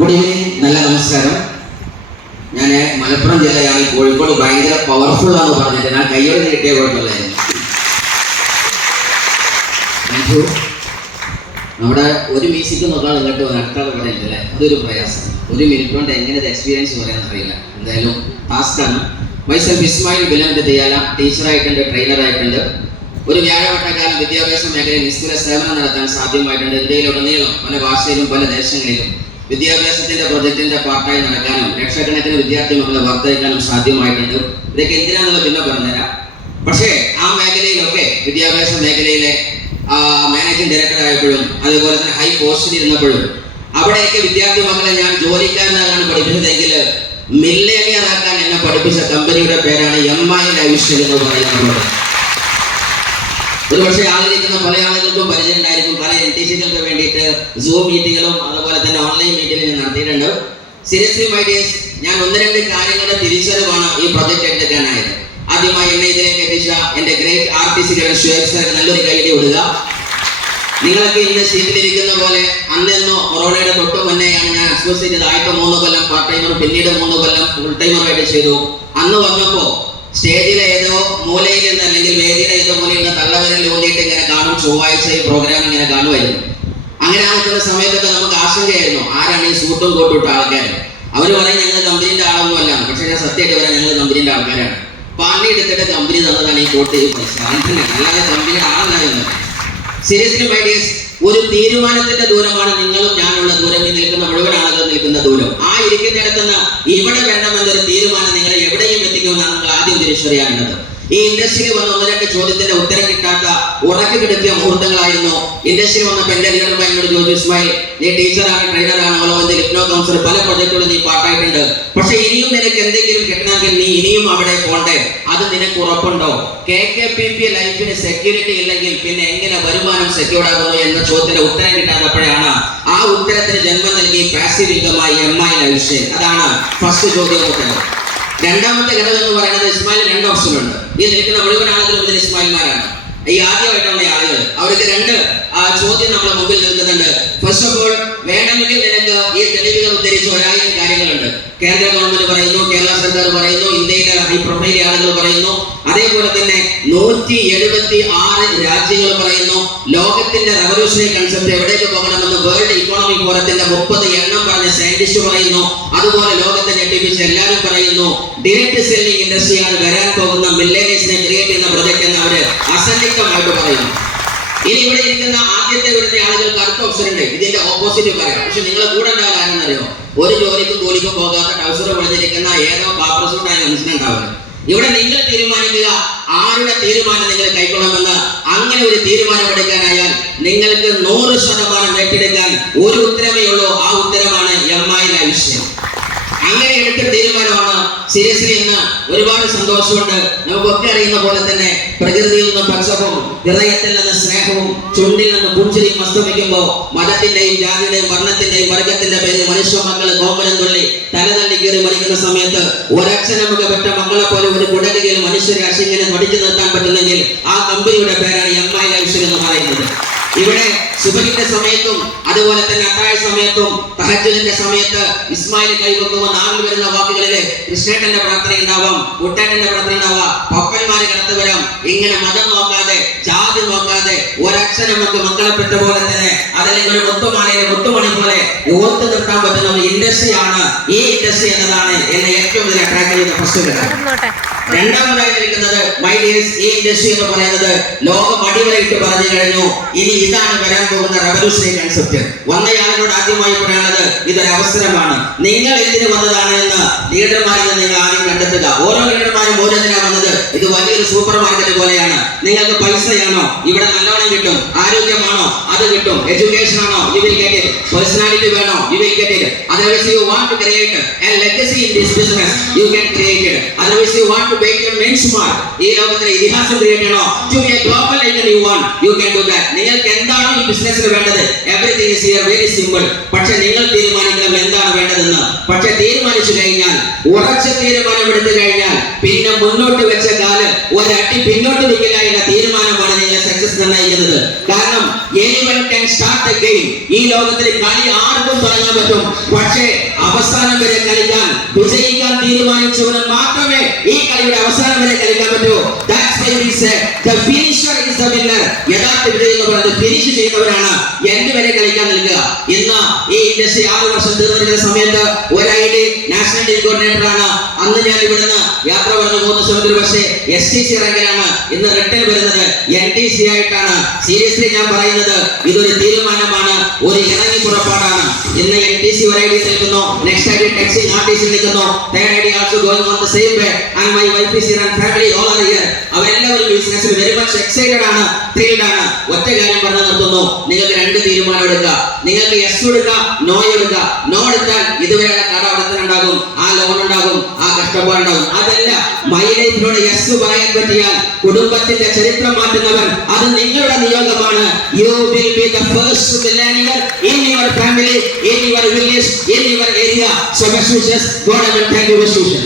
Good evening, നല്ല നമസ്കാരം. ഞാൻ മലപ്പുറം ജില്ലയാണ്. കോഴിക്കോട് ഭയങ്കര പവർഫുൾ ആണെന്ന് പറഞ്ഞിട്ട് ഞാൻ കയ്യോടെ കിട്ടിയ കുഴപ്പമില്ലായിരുന്നു. നമ്മുടെ ഒരു മ്യൂസിക് നോക്കാൻ ഇങ്ങോട്ട് നടത്താതെ പറയുന്നില്ല, അതൊരു പ്രയാസം. ഒരു മിനിറ്റ് കൊണ്ട് എങ്ങനെ എക്സ്പീരിയൻസ് പറയാൻ അറിയില്ല. എന്തായാലും ടാസ്ക്കാണ്. Myself Ismail ബിലംത് Diyala, ടീച്ചറായിട്ടുണ്ട്, ട്രെയിനറായിട്ടുണ്ട്. ഒരു വ്യാഴവട്ടക്കാലം വിദ്യാഭ്യാസ മേഖലയിൽ നിസ്തുല സേവനം നടത്താൻ സാധ്യമായിട്ടുണ്ട്. ഇന്ത്യയിലുടനീളം പല ഭാഷയിലും പല ദേശങ്ങളിലും വിദ്യാഭ്യാസത്തിന്റെ പ്രൊജക്ടിന്റെ പാർട്ടായി നടക്കാനും ലക്ഷക്കണക്കിന് വിദ്യാർത്ഥി മക്കളെ വാർത്തയ്ക്കാനും സാധ്യമായിട്ടുണ്ട്. ഇതൊക്കെ എന്തിനാണെന്നുള്ള പിന്നെ പറഞ്ഞുതരാം. പക്ഷേ ആ മേഖലയിലൊക്കെ വിദ്യാഭ്യാസ മേഖലയിലെ മാനേജിംഗ് ഡയറക്ടർ ആയപ്പോഴും അതുപോലെ തന്നെ ഹൈ പോസ്റ്റിൽ ഇരുന്നപ്പോഴും അവിടെയൊക്കെ വിദ്യാർത്ഥി മക്കളെ ഞാൻ ജോലിക്കാരനാകാൻ പഠിപ്പിച്ചതെങ്കിൽ മില്ലേനിയർ ആക്കാൻ എന്നെ പഠിപ്പിച്ച കമ്പനിയുടെ പേരാണ് MI ലൈഫ്സ്റ്റൈൽ എന്ന് പറയുന്നത്. ഒരുപക്ഷെ ആളിരിക്കുന്ന പല ആളുകൾക്കും പരിചയം ഉണ്ടായിരിക്കും. പല NTCകൾക്ക് വേണ്ടിയിട്ട് സൂം മീറ്റിങ്ങുകളും അതുപോലെ തന്നെ ഓൺലൈൻ മീറ്റിംഗും ഞാൻ നടത്തിയിട്ടുണ്ട്. സീരിയസ്ലി മൈ ഡിയേഴ്സ്, ഞാൻ 1-2 കാര്യങ്ങളുടെ തിരിച്ചറിവാണ് ഈ പ്രൊജക്ട് എടുക്കാനായത്. ആദ്യമായി എന്നെ ഇതിലേക്ക് എത്തിച്ച എന്റെ ഗ്രേറ്റ് RTC ഷുഹൈബ് സാർക്ക് നല്ലൊരു കൈയ്യടി കൊടുക്കുക. നിങ്ങളൊക്കെ ഇന്ന് സീറ്റിലിരിക്കുന്ന പോലെ അന്നെന്നോ കൊറോണയുടെ തൊട്ട് മുന്നെയാണ് ഞാൻ അസോസിയേറ്റ് ചെയ്ത്. ആദ്യത്തെ 3 കൊല്ലം പാർട്ട് ടൈമർ, പിന്നീട് 3 കൊല്ലം ഫുൾ ടൈമറായിട്ട് ചെയ്തു. അന്ന് വന്നപ്പോ സ്റ്റേജിലെ ഏതോ മൂലയിൽ നിന്ന് അല്ലെങ്കിൽ വേദിയുടെ ഏതോ മൂലയിൽ നിന്ന് തള്ളവരൽ ഊന്നിയിട്ട് ഇങ്ങനെ കാണും. ചൊവ്വാഴ്ച ഈ പ്രോഗ്രാം ഇങ്ങനെ കാണുമായിരുന്നു. അങ്ങനെ ആകുന്ന സമയത്തൊക്കെ നമുക്ക് ആശങ്കയായിരുന്നു, ആരാണ് ഈ സൂട്ടും കോട്ടും ഇട്ട ആൾക്കാർ? അവർ പറയും ഞങ്ങൾ കമ്പനിന്റെ ആളൊന്നും അല്ല. പക്ഷെ ഞാൻ സത്യമായിട്ട് പറയാം, ഞങ്ങൾ കമ്പനിന്റെ ആൾക്കാരാണ്. പണി എടുത്തിട്ട് കമ്പനി തന്നതാണ് ഈ കോട്ട്, ഈ പൈസ. അല്ലാതെ കമ്പനിയുടെ ആളല്ല. സീരിയസ്ലി മൈ ഡിയേഴ്സ്, ഒരു തീരുമാനത്തിന്റെ ദൂരമാണ് നിങ്ങളും ഞാനുള്ള ദൂരം, ഈ നിൽക്കുന്ന മുഴുവൻ ആളുകൾ നിൽക്കുന്ന ദൂരം. ആ ഇരിക്കുന്നിടത്തുനിന്ന് ഇവിടെ വേണമെന്നൊരു തീരുമാനം നിങ്ങളെ എവിടെയും എത്തിക്കുമെന്നാണ് നിങ്ങൾ ആദ്യം തിരിച്ചറിയാനുള്ളത്. ഈ ഇൻഡസ്ട്രിയിൽ വന്ന 1-2 ചോദ്യത്തിന്റെ ഉത്തരം കിട്ടാത്ത ഉറക്കി കിടത്തിയ മുഹൂർത്തങ്ങളായിരുന്നു. ഇൻഡസ്ട്രി വന്നപ്പോൾ എന്റെ ലീഡർ എന്നോട് ചോദിച്ചു, ഇസ്മായിൽ നീ ടീച്ചറാണ്, ട്രെയിനറാണ്, ഓലോവന്റെ ലിപ്നോ കൗൺസിൽ പല പ്രൊജക്ടുകളും നീ പാട്ടായിട്ടുണ്ട്. പക്ഷെ ഇനിയും നിനക്ക് എന്തെങ്കിലും കിട്ടണമെങ്കിൽ നീ ഇനിയും അവിടെ പോണ്ടേ, അത് നിനക്ക് ഉറപ്പുണ്ടോ? KKPP ലൈഫിന് സെക്യൂരിറ്റി ഇല്ലെങ്കിൽ പിന്നെ എങ്ങനെ വരുമാനം സെക്യൂർഡ് ആകുന്നു എന്ന ചോദ്യത്തിന്റെ ഉത്തരം കിട്ടാത്തപ്പോഴാണ് ആ ഉത്തരത്തിന് ജന്മം നൽകി പാസീവ് ഇൻകമായി MI ലൈഫ്സ്റ്റൈൽ. അതാണ് ഫസ്റ്റ് ചോദ്യം ഉത്തരം. രണ്ടാമത്തെ ഘടകം എന്ന് പറയുന്നത് ഇസ്മായിൽ 2 ഓപ്ഷൻ ഉണ്ട്. ഈ നിൽക്കുന്ന മുഴുവൻ ആളുകളും ഇതിൽ ഇസ്മായിൽമാരാണ്. ഈ ആദ്യമായിട്ടുള്ള ആളുകൾ, അവർക്ക് 2 ചോദ്യം നമ്മുടെ മുമ്പിൽ നിൽക്കുന്നുണ്ട്. ഫസ്റ്റ് ഓഫ് ഓൾ, വേണമെങ്കിൽ നിനക്ക് ഈ തെളിവുകൾ ഉദ്ധരിച്ച് 1000 കാര്യങ്ങളുണ്ട്. കേന്ദ്ര ഗവൺമെന്റ് പറയുന്നു, കേരള സർക്കാർ പറയുന്നു, ഇന്ത്യയിലെ ഹൈ പ്രൊഫൈൽ ആളുകൾ പറയുന്നു, അതേപോലെ തന്നെ 176 രാജ്യങ്ങൾ പറയുന്നു. ലോകത്തിന്റെ റവല്യൂഷണറി കൺസെപ്റ്റ് എവിടേക്ക് പോകണമെന്ന് വേൾഡ് ഇക്കോണമിക് ഫോറത്തിന്റെ 30 എണ്ണം പറഞ്ഞ സയന്റിസ്റ്റ് പറയുന്നു. അതുപോലെ ലോകത്തെ ഞെട്ടിപ്പിച്ച് എല്ലാവരും പറയുന്നു ഡയറക്ട് സെല്ലിംഗ് ഇൻഡസ്ട്രിയാണ് വരാൻ പോകുന്ന മില്ലേനിയർസിനെ ക്രിയേറ്റ് ചെയ്യുന്ന പ്രൊജക്ട് എന്ന് അവര് അസന്നിഗ്ധമായിട്ട് പറയുന്നു. ഇനി ഇവിടെ ഇരിക്കുന്ന ആദ്യത്തെ വരുന്ന ആളുകൾക്ക് അടുത്ത ഓപ്ഷൻ ഉണ്ട്, ഇതിന്റെ ഓപ്പോസിറ്റ് പറയാം. പക്ഷെ നിങ്ങൾ കൂടെ ഉണ്ടാകാൻ അറിയോ, ഒരു ജോലിക്കും കൂലിക്കും പോകാത്ത ടൗസർ പണിഞ്ഞിരിക്കുന്ന ഏതോ പാപ്രസൂട്ടായ മനുഷ്യനുണ്ടാവുക. ഇവിടെ നിങ്ങൾ തീരുമാനിക്കുക ആരുടെ തീരുമാനം നിങ്ങൾ കൈക്കൊള്ളണമെന്ന്. അങ്ങനെ ഒരു തീരുമാനം എടുക്കാനായാൽ നിങ്ങൾക്ക് 100% ഏറ്റെടുക്കാൻ ഒരു ഉത്തരമേ ഉള്ളൂ. ആ ഉത്തരമാണ് MI ലൈഫ്സ്റ്റൈൽ. അങ്ങനെ എടുത്ത തീരുമാനമാണ്. സീരിയസ്ലി ഇന്ന് ഒരുപാട് സന്തോഷമുണ്ട്. നമുക്കൊക്കെ അറിയുന്ന പോലെ തന്നെ പ്രകൃതിയിൽ നിന്ന് പച്ചപ്പും ഹൃദയത്തിൽ നിന്ന് സ്നേഹവും ചുണ്ടിൽ നിന്ന് പുഞ്ചിരിയും അസ്തമിക്കുമ്പോൾ മതത്തിന്റെയും ജാതിയുടെയും വർണ്ണത്തിന്റെയും വർഗത്തിന്റെ പേരിൽ മനുഷ്യ മക്കൾ കോമലം തുള്ളി തലതള്ളി കയറി മരിക്കുന്ന സമയത്ത് ഒരക്ഷരമുഖ പെറ്റ മക്കളെ പോലെ ഒരു കുടലിൽ മനുഷ്യരാശി ഇങ്ങനെ പഠിച്ചു നിർത്താൻ പറ്റുന്നെങ്കിൽ ആ കമ്പനിയുടെ പേരാണ് MI ലൈഫ്സ്റ്റൈൽ എന്ന് പറയുന്നത്. ഇവിടെ സുബഹിന്റെ സമയത്തും അതുപോലെ തന്നെ അത്താഴ സമയത്തും തഹജ്ജുദിന്റെ സമയത്ത് ഇസ്മായിൽ കൈവെക്കുമ്പോൾ നാവിൽ വരുന്ന വാക്കുകളില് കൃഷ്ണേട്ടന്റെ പ്രാർത്ഥന ഉണ്ടാവാം, കുട്ടേട്ടന്റെ പ്രാർത്ഥന ഉണ്ടാവാം, പപ്പന്മാര് കടന്നു വരാം. ഇങ്ങനെ മതം നോക്കാതെ ജാതി നോക്കാതെ ഒരക്ഷരം നമുക്ക് മക്കളെ പെട്ട പോലെ തന്നെ അതല്ലെങ്കിൽ ഒരു മുത്തുമണി പോലെ ഓർത്ത് നിർത്താൻ പറ്റുന്ന ഒരു ഇൻഡസ്ട്രിയാണ് ഈ ഇൻഡസ്ട്രി എന്നതാണ് എന്നെ ഏറ്റവും കൂടുതൽ അട്രാക്ട് ചെയ്യുന്ന ഫസ്റ്റ് ഘടകം. രണ്ടാമതായി നിൽക്കുന്നത് മൈ ഡിയേഴ്സ്, ഈ ഇൻഡസ്ട്രി എന്ന് പറയുന്നത് ലോകം അടിവരയിട്ട് പറഞ്ഞു കഴിഞ്ഞു. ഇനി ഇതാണ് വരാൻ പോകുന്ന റവല്യൂഷണറി കൺസെപ്റ്റ്. വന്നയാളോട് ആദ്യമായി പറയാനുള്ളത് ഇതൊരു അവസരമാണ്. നിങ്ങൾ എന്തിനു വന്നതാണ് എന്ന് ലീഡർമാരിൽ നിന്ന് നിങ്ങൾ ആദ്യം കണ്ടെത്തുക. ഓരോ ലീഡർമാരും ഓരോന്നിനാണ് വന്നത്. ഇത് വലിയൊരു സൂപ്പർ മാർക്കറ്റ് പോലെയാണ്. നിങ്ങൾക്ക് പൈസയാണോ, ഇവിടെ നല്ലോണം കിട്ടും. ആരോഗ്യമാണോ, അത് കിട്ടും. എഡ്യൂക്കേഷൻ ആണോ, you will get it. Personality വേണോ, you will get it. Otherwise you want to create a legacy in this business, you can create it. Otherwise you want to make a benchmark, ഈ ലോകത്തിലെ ഇതിഹാസം create ചെയ്യണോ, to be a global icon you want, you can do that. നിങ്ങൾക്ക് എന്താണ് ഈ ബിസിനസ്സിൽ വേണ്ടത്? Everything is here very simple. പക്ഷെ നിങ്ങൾ തീരുമാനിക്കണം എന്താണ് വേണ്ടതെന്ന്. പക്ഷെ തീരുമാനിച്ചു കഴിഞ്ഞാൽ, ഉറച്ച തീരുമാനം എടുത്തു കഴിഞ്ഞാൽ പിന്നെ മുന്നോട്ട് വെച്ച കാല് ഒരട്ടി പിന്നോട്ട് നിൽക്കില്ല എന്ന തീരുമാനമാണ് നിങ്ങളെ സക്സസ് നിർണ്ണയിക്കുന്നത്. കാരണം anyone can start the game. ഈ ലോകത്തിൽ കളി ആർക്കും തുടങ്ങാൻ പറ്റും. പക്ഷേ അവസാനം വരെ കളിക്കാൻ വിജയിക്കാൻ തീരുമാനിച്ചവന് മാത്രമേ ഈ കളിയുടെ അവസാനം വരെ കളിക്കാൻ പറ്റൂ. That's why we say the finisher is the winner. യഥാർത്ഥ വിജയി എന്ന് പറയുന്നത് ഫിനിഷ് ചെയ്യുന്നവരാണ് എൻഡ് വരെ കളിക്കാൻ നിൽക്കുക. ഇന്ന് ഈ ഇൻഡസ്ട്രി 6 വർഷം തീർന്നിരിക്കുന്ന സമയത്ത് ഒരു ഐഡി നാഷണൽ ടീം കോർഡിനേറ്റർ ആണ്. അന്ന് ഞാൻ ഇവിടുന്ന് യാത്ര പറഞ്ഞു പോകുന്ന സമയത്ത് പക്ഷേ STC റാങ്കിലാണ്. ഇന്ന് റിട്ടേൺ വരുന്നത് NTC ആയിട്ടാണ്. സീരിയസ്ലി ഞാൻ പറയുന്നത് ഇതൊരു തീരുമാനമാണ്, ഒരു ഇറങ്ങി പുറപ്പാടാണ്. ഇന്ന് NTC ഒരു ഐഡി നിൽക്കുന്നു, നെക്സ്റ്റ് ഐഡി ടെക്സിംഗ് RTC നിൽക്കുന്നു, third ID also going on the same way and my wife is here and family all are here. അവരെല്ലാവരും ബിസിനസ്സിൽ വെരി മച്ച് എക്സൈറ്റഡ് ആണ്, ത്രില്ഡ് ആണ്. ഒറ്റ കാര്യം പറഞ്ഞു നിർത്തുന്നു, നിങ്ങൾക്ക് 2 തീരുമാനം എടുക്കുക. നിങ്ങൾക്ക് യെസ് എടുക്കാം, നോ എടുക്കാം. നോ എടുത്താൽ ഇതുവരെയുള്ള കട അടത്തിനുണ്ടാകും, ആ ലോൺ ഉണ്ടാകും, ആ കഷ്ടപ്പാടുണ്ടാകും. അതല്ല, മൈ ലൈഫിനോട് യെസ് പറയാൻ പറ്റിയാൽ കുടുംബത്തിന്റെ ചരിത്രം മാറ്റുന്നവൻ അത് നിങ്ങളുടെ നിയോഗമാണ്. You will be the first millionaire in your family, in your village, in your area. So best wishes. God will thank you, best wishes.